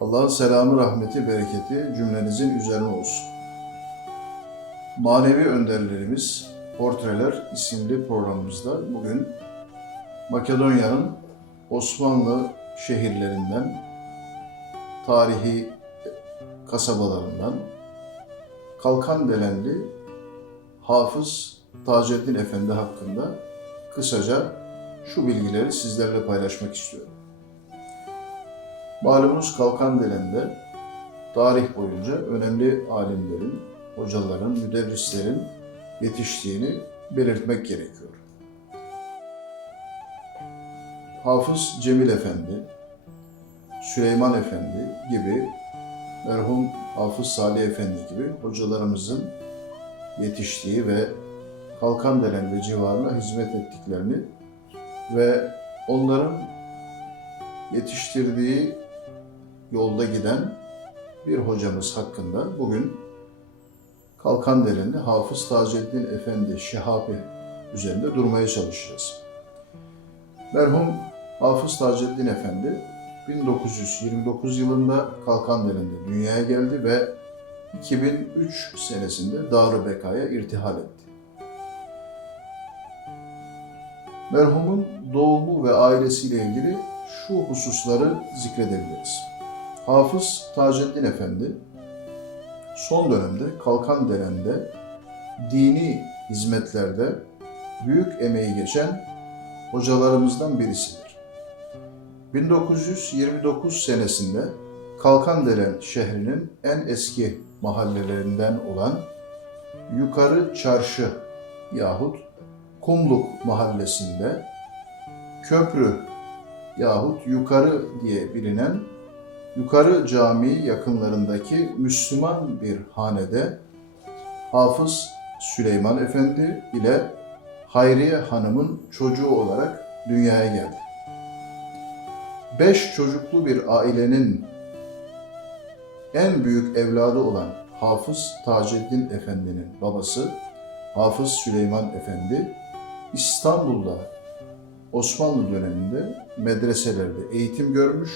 Allah'ın selamı, rahmeti, bereketi cümlenizin üzerine olsun. Manevi önderlerimiz Portreler isimli programımızda bugün Makedonya'nın Osmanlı şehirlerinden, tarihi kasabalarından Kalkandelenli Hafız Taceddin Efendi hakkında kısaca şu bilgileri sizlerle paylaşmak istiyorum. Malumunuz Kalkandelen'de tarih boyunca önemli alimlerin, hocaların, müderrislerin yetiştiğini belirtmek gerekiyor. Hafız Cemil Efendi, Süleyman Efendi gibi, merhum Hafız Salih Efendi gibi hocalarımızın yetiştiği ve Kalkandelen ve civarına hizmet ettiklerini ve onların yetiştirdiği yolda giden bir hocamız hakkında bugün Kalkandelen'de Hafız Taceddin Efendi Şehabi üzerinde durmaya çalışacağız. Merhum Hafız Taceddin Efendi 1929 yılında Kalkandelen'de dünyaya geldi ve 2003 senesinde Darı Beka'ya irtihal etti. Merhumun doğumu ve ailesiyle ilgili şu hususları zikredebiliriz. Hafız Taceddin Efendi son dönemde Kalkandelen'de dini hizmetlerde büyük emeği geçen hocalarımızdan birisidir. 1929 senesinde Kalkandelen şehrinin en eski mahallelerinden olan Yukarı Çarşı yahut Kumluk mahallesinde Köprü yahut Yukarı diye bilinen Yukarı Camii yakınlarındaki Müslüman bir hanede Hafız Süleyman Efendi ile Hayriye Hanım'ın çocuğu olarak dünyaya geldi. Beş çocuklu bir ailenin en büyük evladı olan Hafız Taceddin Efendi'nin babası Hafız Süleyman Efendi İstanbul'da Osmanlı döneminde medreselerde eğitim görmüş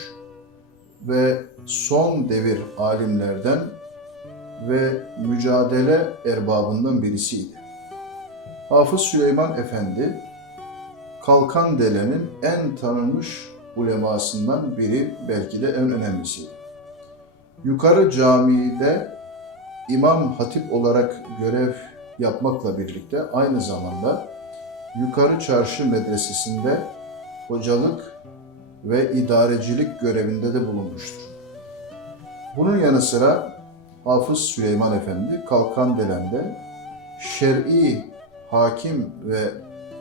ve son devir alimlerden ve mücadele erbabından birisiydi. Hafız Süleyman Efendi, Kalkandele'nin en tanınmış ulemasından biri, belki de en önemlisiydi. Yukarı Camii'de imam hatip olarak görev yapmakla birlikte aynı zamanda Yukarı Çarşı Medresesi'nde hocalık ve idarecilik görevinde de bulunmuştur. Bunun yanı sıra Hafız Süleyman Efendi Kalkandelen'de şer'i hakim ve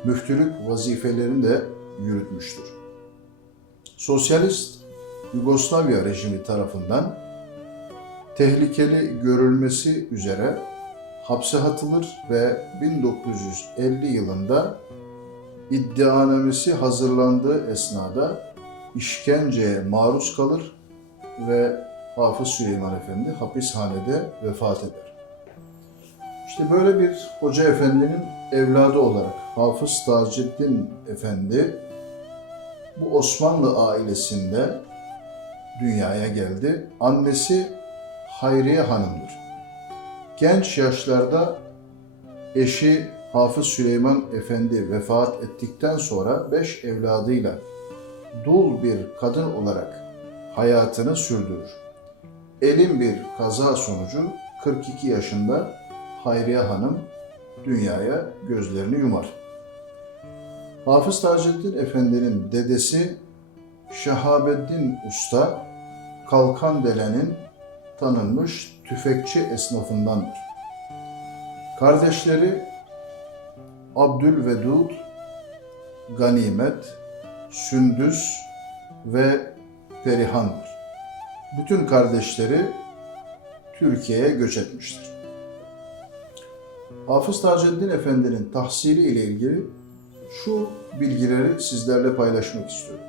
müftülük vazifelerini de yürütmüştür. Sosyalist Yugoslavya rejimi tarafından tehlikeli görülmesi üzere hapse atılır ve 1950 yılında iddianamesi hazırlandığı esnada işkenceye maruz kalır ve Hafız Süleyman Efendi hapishanede vefat eder. İşte böyle bir hoca efendinin evladı olarak Hafız Taceddin Efendi bu Osmanlı ailesinde dünyaya geldi. Annesi Hayriye Hanım'dır. Genç yaşlarda eşi Hafız Süleyman Efendi vefat ettikten sonra beş evladıyla dul bir kadın olarak hayatını sürdürür. Elin bir kaza sonucu 42 yaşında Hayriye Hanım dünyaya gözlerini yumar. Hafız Taceddin Efendi'nin dedesi Şehabeddin Usta Kalkandele'nin tanınmış tüfekçi esnafındandır. Kardeşleri Abdülvedud, Ganimet, Sündüz ve Perihan'dır. Bütün kardeşleri Türkiye'ye göç etmiştir. Hafız Taceddin Efendi'nin tahsili ile ilgili şu bilgileri sizlerle paylaşmak istiyorum.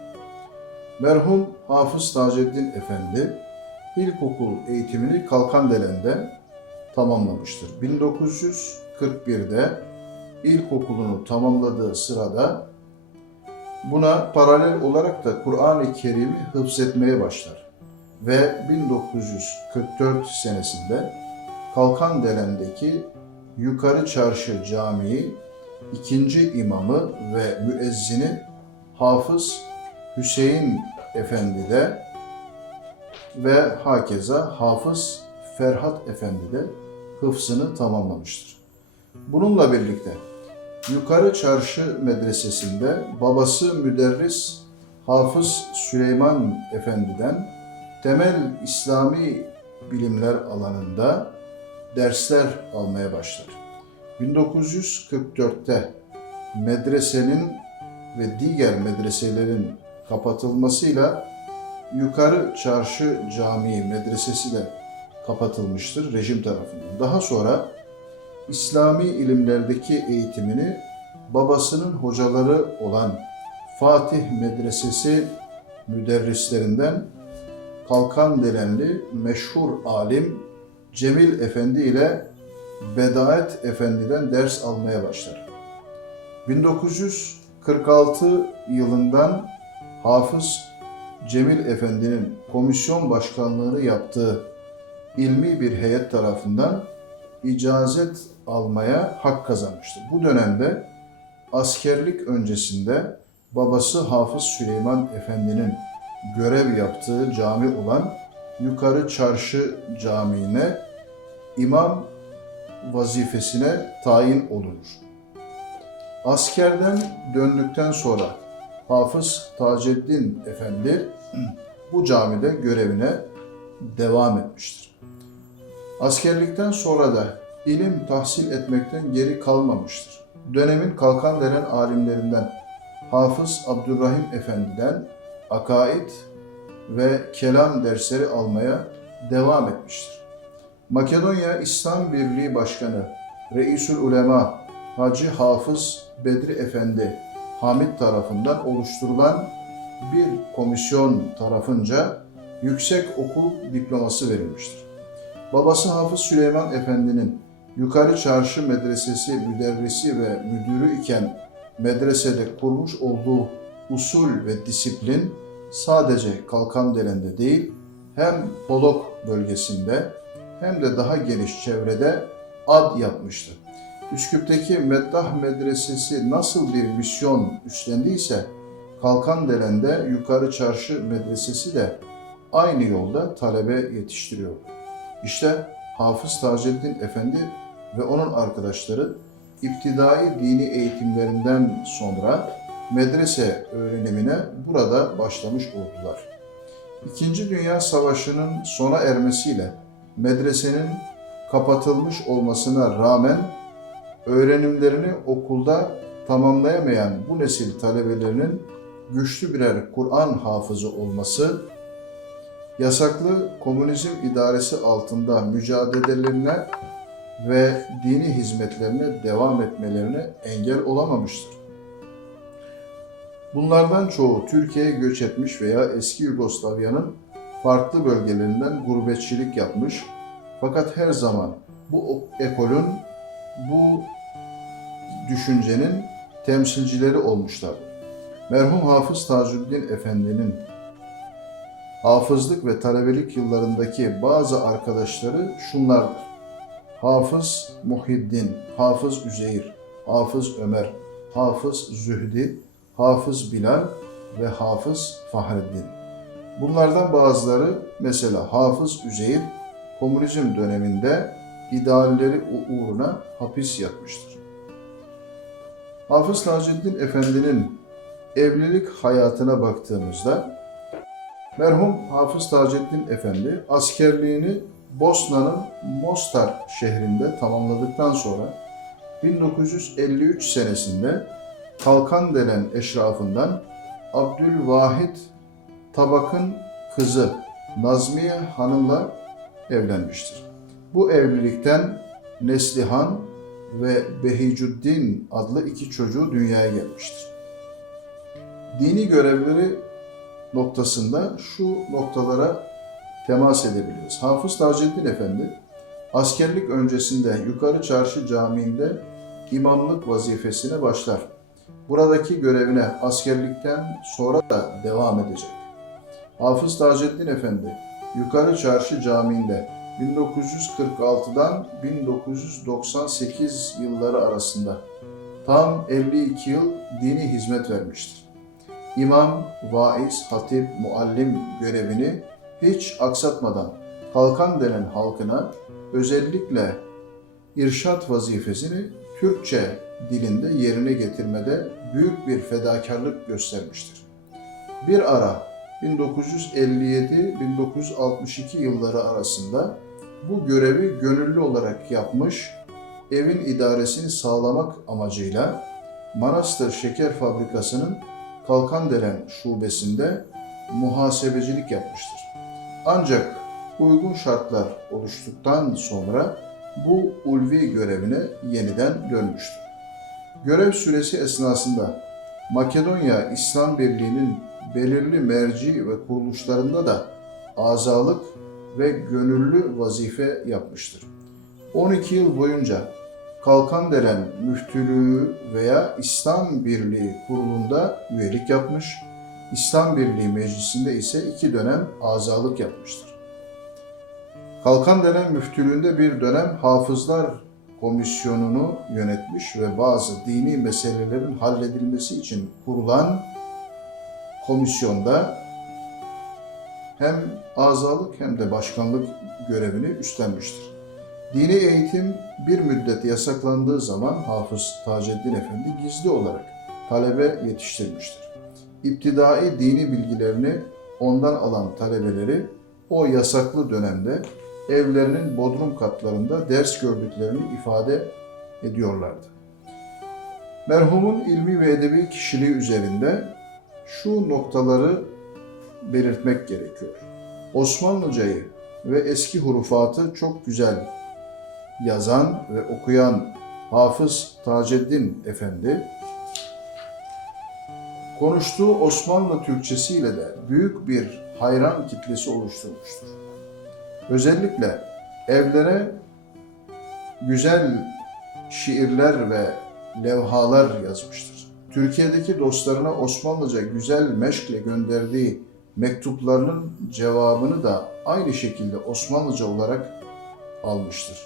Merhum Hafız Taceddin Efendi ilkokul eğitimini Kalkandelen'de tamamlamıştır. 1941'de ilkokulunu tamamladığı sırada buna paralel olarak da Kur'an-ı Kerim'i hıfzetmeye başlar. ve 1944 senesinde Kalkandelen'deki Yukarı Çarşı Camii ikinci imamı ve müezzini Hafız Hüseyin Efendi de ve hakeza Hafız Ferhat Efendi de hıfzını tamamlamıştır. Bununla birlikte Yukarı Çarşı Medresesi'nde babası müderris Hafız Süleyman Efendi'den temel İslami bilimler alanında dersler almaya başlar. 1944'te medresenin ve diğer medreselerin kapatılmasıyla Yukarı Çarşı Camii Medresesi de kapatılmıştır rejim tarafından. Daha sonra İslami ilimlerdeki eğitimini babasının hocaları olan Fatih Medresesi müderrislerinden Kalkandelenli meşhur alim Cemil Efendi ile Bedaet Efendi'den ders almaya başlar. 1946 yılından Hafız Cemil Efendi'nin komisyon başkanlığını yaptığı ilmi bir heyet tarafından icazet almaya hak kazanmıştır. Bu dönemde askerlik öncesinde babası Hafız Süleyman Efendi'nin görev yaptığı cami olan Yukarı Çarşı Camii'ne imam vazifesine tayin olunur. Askerden döndükten sonra Hafız Taceddin Efendi bu camide görevine devam etmiştir. Askerlikten sonra da ilim tahsil etmekten geri kalmamıştır. Dönemin Kalkandelen alimlerinden Hafız Abdurrahim Efendi'den akaid ve kelam dersleri almaya devam etmiştir. Makedonya İslam Birliği Başkanı Reisül Ulema Hacı Hafız Bedri Efendi Hamid tarafından oluşturulan bir komisyon tarafınca yüksek okul diploması verilmiştir. Babası Hafız Süleyman Efendi'nin Yukarı Çarşı Medresesi müderrisi ve müdürü iken medresede kurmuş olduğu usul ve disiplin sadece Kalkandelen'de değil, hem Polok bölgesinde hem de daha geniş çevrede ad yapmıştı. Üsküp'teki Meddah Medresesi nasıl bir misyon üstlendiyse, Kalkandelen'de Yukarı Çarşı Medresesi de aynı yolda talebe yetiştiriyor. İşte Hafız Taceddin Efendi ve onun arkadaşları iptidai dini eğitimlerinden sonra medrese öğrenimine burada başlamış oldular. İkinci Dünya Savaşı'nın sona ermesiyle medresenin kapatılmış olmasına rağmen öğrenimlerini okulda tamamlayamayan bu nesil talebelerinin güçlü birer Kur'an hafızı olması, yasaklı komünizm idaresi altında mücadelelerine ve dini hizmetlerine devam etmelerine engel olamamıştır. Bunlardan çoğu Türkiye'ye göç etmiş veya eski Yugoslavya'nın farklı bölgelerinden gurbetçilik yapmış fakat her zaman bu ekolün, bu düşüncenin temsilcileri olmuşlar. Merhum Hafız Tacuddin Efendi'nin hafızlık ve talebelik yıllarındaki bazı arkadaşları şunlardır. Hafız Muhiddin, Hafız Üzeyir, Hafız Ömer, Hafız Zühdi, Hafız Bilal ve Hafız Fahreddin. Bunlardan bazıları mesela Hafız Üzeyir komünizm döneminde idealleri uğruna hapis yatmıştır. Hafız Taceddin Efendi'nin evlilik hayatına baktığımızda merhum Hafız Taceddin Efendi askerliğini Bosna'nın Mostar şehrinde tamamladıktan sonra 1953 senesinde Kalkandelen eşrafından Abdülvahid Tabak'ın kızı Nazmiye Hanım'la evlenmiştir. Bu evlilikten Neslihan ve Behicüddin adlı iki çocuğu dünyaya gelmiştir. Dini görevleri noktasında şu noktalara temas edebiliyoruz. Hafız Taceddin Efendi, askerlik öncesinde Yukarı Çarşı Camii'nde imamlık vazifesine başlar. Buradaki görevine askerlikten sonra da devam edecek. Hafız Taceddin Efendi, Yukarı Çarşı Camii'nde 1946'dan 1998 yılları arasında tam 52 yıl dini hizmet vermiştir. İmam, vaiz, hatip, muallim görevini hiç aksatmadan Kalkan denen halkına özellikle irşat vazifesini Türkçe dilinde yerine getirmede büyük bir fedakarlık göstermiştir. Bir ara 1957-1962 yılları arasında bu görevi gönüllü olarak yapmış, evin idaresini sağlamak amacıyla Manastır Şeker Fabrikası'nın Kalkandelen şubesinde muhasebecilik yapmıştır. Ancak uygun şartlar oluştuktan sonra bu ulvi görevine yeniden dönmüştür. Görev süresi esnasında Makedonya İslam Birliği'nin belirli merci ve kuruluşlarında da azalık ve gönüllü vazife yapmıştır. 12 yıl boyunca Kalkandelen Müftülüğü veya İslam Birliği kurulunda üyelik yapmış, İslam Birliği Meclisi'nde ise iki dönem azalık yapmıştır. Kalkandelen Müftülüğü'nde bir dönem Hafızlar Komisyonu'nu yönetmiş ve bazı dini meselelerin halledilmesi için kurulan komisyonda hem azalık hem de başkanlık görevini üstlenmiştir. Dini eğitim bir müddet yasaklandığı zaman Hafız Taceddin Efendi gizli olarak talebe yetiştirmiştir. İptidai dini bilgilerini ondan alan talebeleri o yasaklı dönemde evlerinin bodrum katlarında ders gördüklerini ifade ediyorlardı. Merhumun ilmi ve edebi kişiliği üzerinde şu noktaları belirtmek gerekiyor. Osmanlıcayı ve eski hurufatı çok güzel yazan ve okuyan Hafız Taceddin Efendi, konuştuğu Osmanlı Türkçesiyle de büyük bir hayran kitlesi oluşturmuştur. Özellikle evlere güzel şiirler ve levhalar yazmıştır. Türkiye'deki dostlarına Osmanlıca güzel meşkle gönderdiği mektuplarının cevabını da aynı şekilde Osmanlıca olarak almıştır.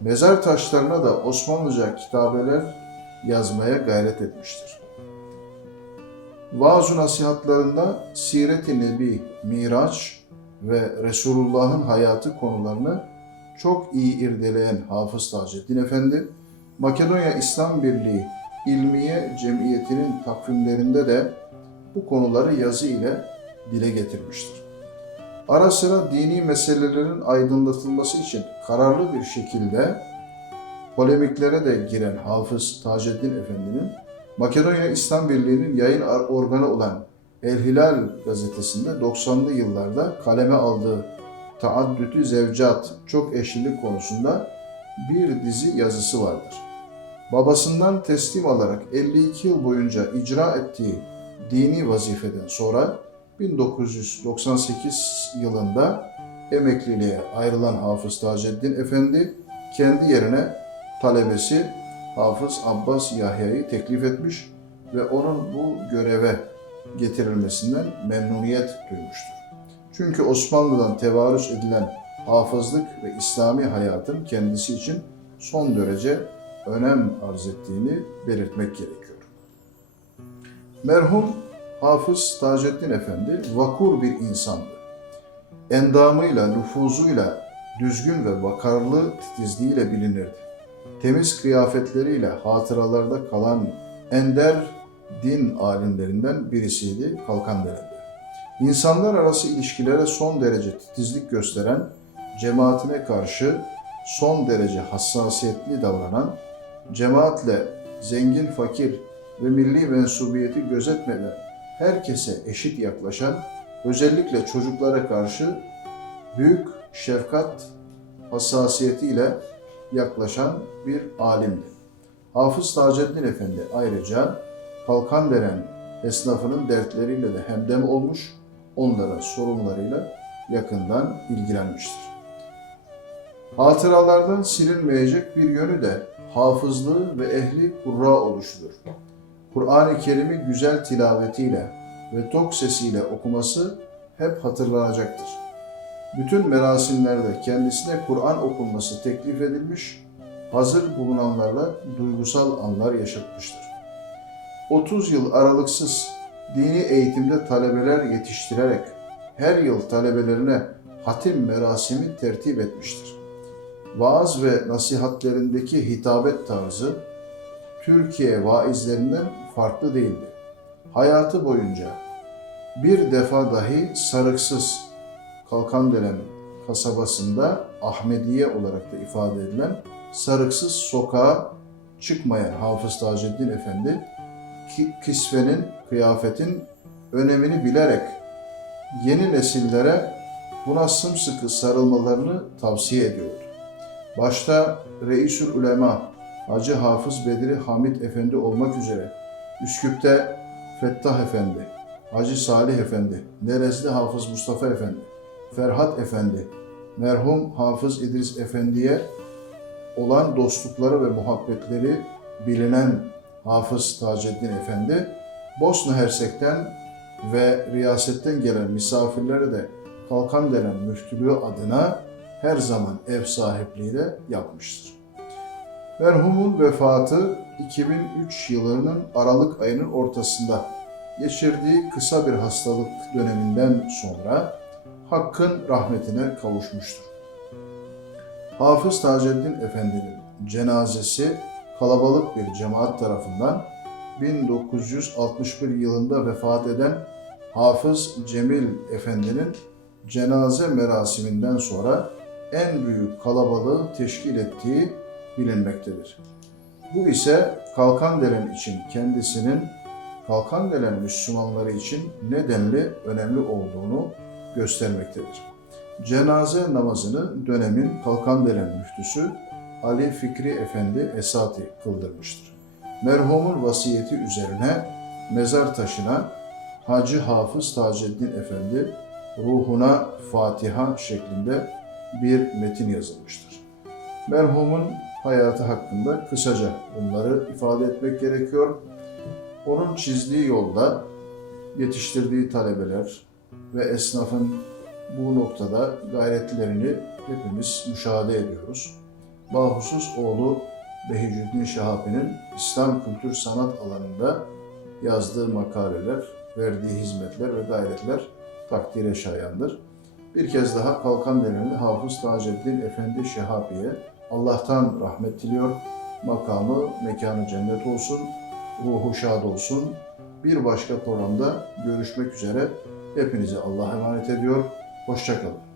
Mezar taşlarına da Osmanlıca kitabeler yazmaya gayret etmiştir. Vaaz-ı nasihatlarında Siret-i Nebi, Miraç ve Resulullah'ın hayatı konularını çok iyi irdeleyen Hafız Taceddin Efendi, Makedonya İslam Birliği İlmiye Cemiyeti'nin takvimlerinde de bu konuları yazı ile dile getirmiştir. Ara sıra dini meselelerin aydınlatılması için kararlı bir şekilde polemiklere de giren Hafız Taceddin Efendi'nin Makedonya İslam Birliği'nin yayın organı olan El Hilal gazetesinde 90'lı yıllarda kaleme aldığı Taaddütü Zevcat, çok eşlilik konusunda bir dizi yazısı vardır. Babasından teslim alarak 52 yıl boyunca icra ettiği dini vazifeden sonra 1998 yılında emekliliğe ayrılan Hafız Taceddin Efendi kendi yerine talebesi Hafız Abbas Yahya'yı teklif etmiş ve onun bu göreve getirilmesinden memnuniyet duymuştur. Çünkü Osmanlı'dan tevarüs edilen hafızlık ve İslami hayatın kendisi için son derece önem arz ettiğini belirtmek gerekiyor. Merhum Hafız Taceddin Efendi vakur bir insandı. Endamıyla, nüfuzuyla, düzgün ve vakarlı titizliğiyle bilinirdi. Temiz kıyafetleriyle hatıralarda kalan ender din alimlerinden birisiydi Kalkandere'de. İnsanlar arası ilişkilere son derece titizlik gösteren, cemaatine karşı son derece hassasiyetli davranan, cemaatle zengin, fakir ve milli mensubiyeti gözetmeden herkese eşit yaklaşan, özellikle çocuklara karşı büyük şefkat hassasiyetiyle yaklaşan bir alimdi. Hafız Taceddin Efendi ayrıca Kalkanderen esnafının dertleriyle de hemdem olmuş, onların sorunlarıyla yakından ilgilenmiştir. Hatıralardan silinmeyecek bir yönü de hafızlığı ve ehli kurra oluşudur. Kur'an-ı Kerim'i güzel tilavetiyle ve tok sesiyle okuması hep hatırlanacaktır. Bütün merasimlerde kendisine Kur'an okunması teklif edilmiş, hazır bulunanlarla duygusal anlar yaşatmıştır. 30 yıl aralıksız dini eğitimde talebeler yetiştirerek her yıl talebelerine hatim merasimi tertip etmiştir. Vaaz ve nasihatlerindeki hitabet tarzı Türkiye vaizlerinden farklı değildi. Hayatı boyunca bir defa dahi sarıksız Kalkandelen kasabasında Ahmediye olarak da ifade edilen sarıksız sokağa çıkmayan Hafız Taceddin Efendi ki kisvenin, kıyafetin önemini bilerek yeni nesillere buna sımsıkı sarılmalarını tavsiye ediyordu. Başta Reisül Ulema Hacı Hafız Bedri Hamid Efendi olmak üzere Üsküp'te Fettah Efendi, Hacı Salih Efendi, Nerezli Hafız Mustafa Efendi, Ferhat Efendi, merhum Hafız İdris Efendi'ye olan dostlukları ve muhabbetleri bilinen Hafız Taceddin Efendi, Bosna Hersek'ten ve riyasetten gelen misafirlere de Kalkan denen müftülüğü adına her zaman ev sahipliği de yapmıştır. Merhumun vefatı 2003 yılının Aralık ayının ortasında geçirdiği kısa bir hastalık döneminden sonra Hakk'ın rahmetine kavuşmuştur. Hafız Taceddin Efendi'nin cenazesi kalabalık bir cemaat tarafından 1961 yılında vefat eden Hafız Cemil Efendi'nin cenaze merasiminden sonra en büyük kalabalığı teşkil ettiği bilinmektedir. Bu ise Kalkandelen için kendisinin Kalkandelen Müslümanları için nedenli önemli olduğunu göstermektedir. Cenaze namazını dönemin Kalkandelen müftüsü Ali Fikri Efendi Esati kıldırmıştır. Merhumun vasiyeti üzerine mezar taşına Hacı Hafız Taceddin Efendi ruhuna Fatiha şeklinde bir metin yazılmıştır. Merhumun hayatı hakkında kısaca bunları ifade etmek gerekiyor. Onun çizdiği yolda yetiştirdiği talebeler ve esnafın bu noktada gayretlerini hepimiz müşahede ediyoruz. Bahusus oğlu Behicüddin Şahapi'nin İslam kültür sanat alanında yazdığı makaleler, verdiği hizmetler ve gayretler takdire şayandır. Bir kez daha Kalkan Derenli Hafız Taceddin Efendi Şehabi'ye Allah'tan rahmet diliyor. Makamı, mekanı cennet olsun, ruhu şad olsun. Bir başka programda görüşmek üzere. Hepinizi Allah'a emanet ediyor. Hoşçakalın.